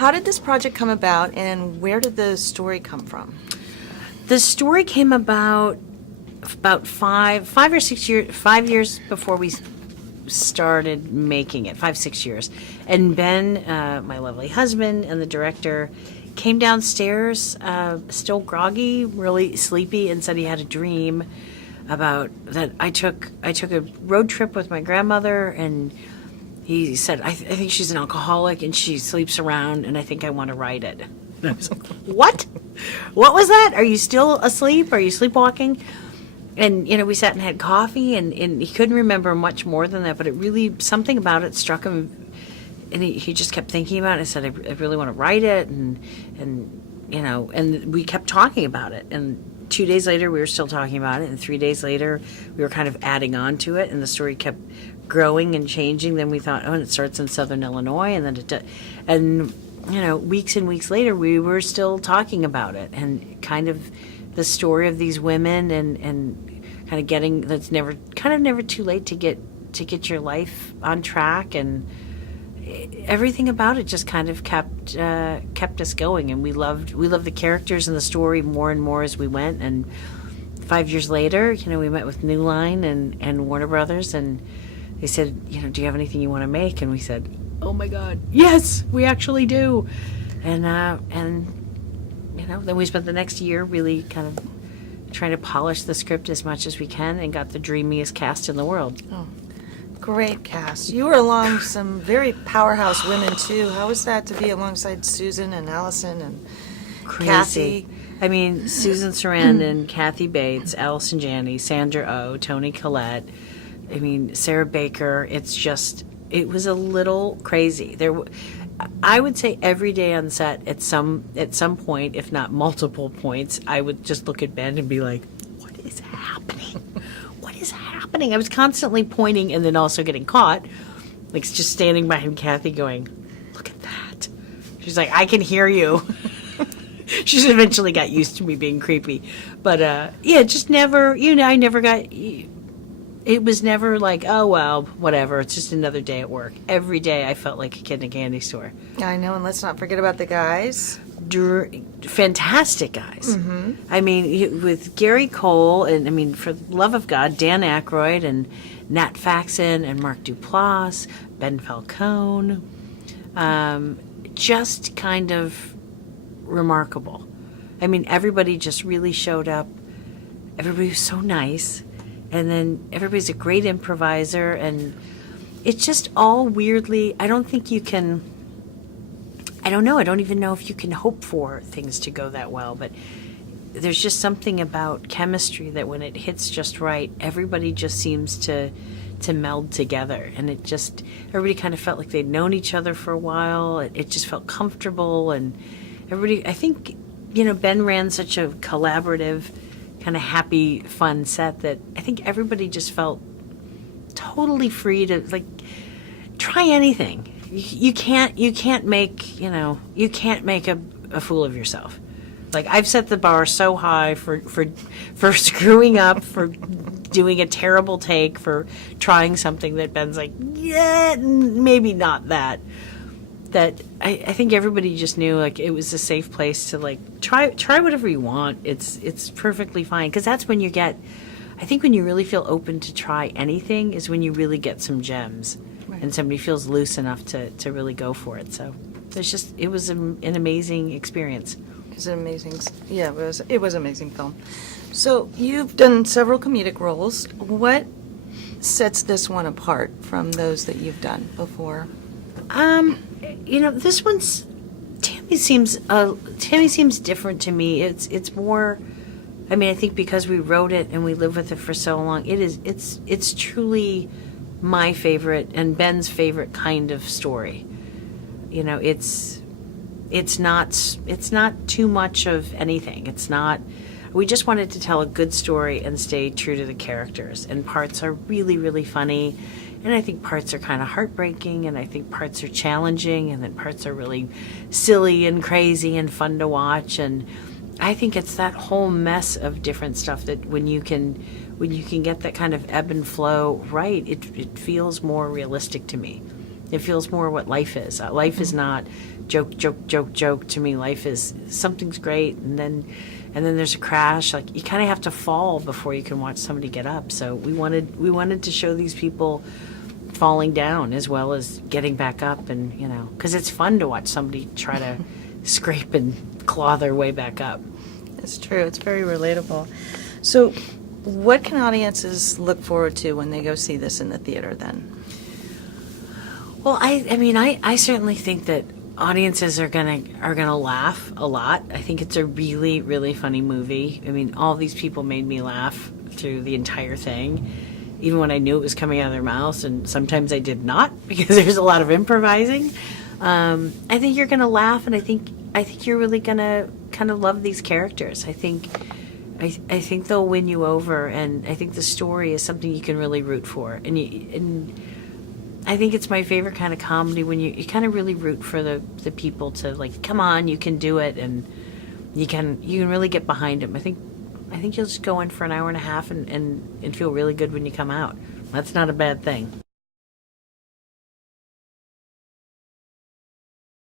how did this project come about, and where did the story come from? The story came about 5 years before we started making it, 5, 6 years. And Ben, my lovely husband, and the director came downstairs, still groggy, really sleepy, and said he had a dream about that I took a road trip with my grandmother, and he said, I think she's an alcoholic and she sleeps around, and I think I want to write it. And I was like, what? What was that? Are you still asleep? Are you sleepwalking? And, we sat and had coffee, and he couldn't remember much more than that, but it really, something about it struck him, and he just kept thinking about it. I said, I really want to write it, and we kept talking about it. And 2 days later, we were still talking about it, and 3 days later, we were kind of adding on to it, and the story kept growing and changing. Then we thought, and it starts in Southern Illinois, and then weeks and weeks later, we were still talking about it, and kind of the story of these women, and kind of getting, that's never too late to get your life on track, and everything about it just kind of kept us going, and we loved the characters and the story more and more as we went. And 5 years later, we met with New Line and Warner Brothers, and they said, do you have anything you want to make? And we said, oh my God, yes, we actually do. And then we spent the next year really kind of trying to polish the script as much as we can, and got the dreamiest cast in the world. Oh, great cast. You were along some very powerhouse women too. How was that to be alongside Susan and Allison and Crazy. Kathy? I mean, Susan Sarandon, Kathy Bates, Allison Janney, Sandra Oh, Toni Collette, Sarah Baker. It was a little crazy. I would say every day on set, at some point, if not multiple points, I would just look at Ben and be like, what is happening? What is happening? I was constantly pointing and then also getting caught, like just standing behind Kathy going, look at that. She's like, I can hear you. She's eventually got used to me being creepy. But just never, I never got... It was never like, oh, well, whatever. It's just another day at work. Every day I felt like a kid in a candy store. I know, and let's not forget about the guys. Fantastic guys. Mm-hmm. With Gary Cole, and for the love of God, Dan Aykroyd and Nat Faxon and Mark Duplass, Ben Falcone. Just kind of remarkable. Everybody just really showed up. Everybody was so nice. And then everybody's a great improviser, and it's just all weirdly, I don't think you can, I don't know, I don't even know if you can hope for things to go that well, but there's just something about chemistry that when it hits just right, everybody just seems to meld together, and everybody kind of felt like they'd known each other for a while. It just felt comfortable, and everybody, I think, Ben ran such a collaborative, kind of happy, fun set that I think everybody just felt totally free to try anything. You can't make a fool of yourself. I've set the bar so high for screwing up, for doing a terrible take, for trying something that Ben's like, yeah, maybe not that. That I think everybody just knew it was a safe place to try whatever you want. It's perfectly fine, because that's when you get, I think when you really feel open to try anything is when you really get some gems, right. And somebody feels loose enough to really go for it. So it was an amazing experience. It was an amazing, it was an amazing film. So you've done several comedic roles. What sets this one apart from those that you've done before? This one's, Tammy seems different to me. It's more, I think because we wrote it and we lived with it for so long, it's truly my favorite and Ben's favorite kind of story. It's not too much of anything. We just wanted to tell a good story and stay true to the characters, and parts are really, really funny. And I think parts are kind of heartbreaking, and I think parts are challenging, and then parts are really silly and crazy and fun to watch. And I think it's that whole mess of different stuff that when you can get that kind of ebb and flow right, it feels more realistic to me. It feels more what life is. Life is not joke, joke, joke, joke. To me, life is something's great, and then there's a crash. Like, you kind of have to fall before you can watch somebody get up. So we wanted to show these people falling down as well as getting back up, and because it's fun to watch somebody try to scrape and claw their way back up. It's true. It's very relatable. So, what can audiences look forward to when they go see this in the theater then? Well, I certainly think that audiences are gonna laugh a lot. I think it's a really, really funny movie. I mean, all these people made me laugh through the entire thing, even when I knew it was coming out of their mouths, and sometimes I did not because there's a lot of improvising. I think you're gonna laugh, and I think you're really gonna kind of love these characters. I think they'll win you over, and I think the story is something you can really root for, and I think it's my favorite kind of comedy when you kind of really root for the people to, like, come on, you can do it, and you can really get behind them. I think you'll just go in for an hour and a half and feel really good when you come out. That's not a bad thing.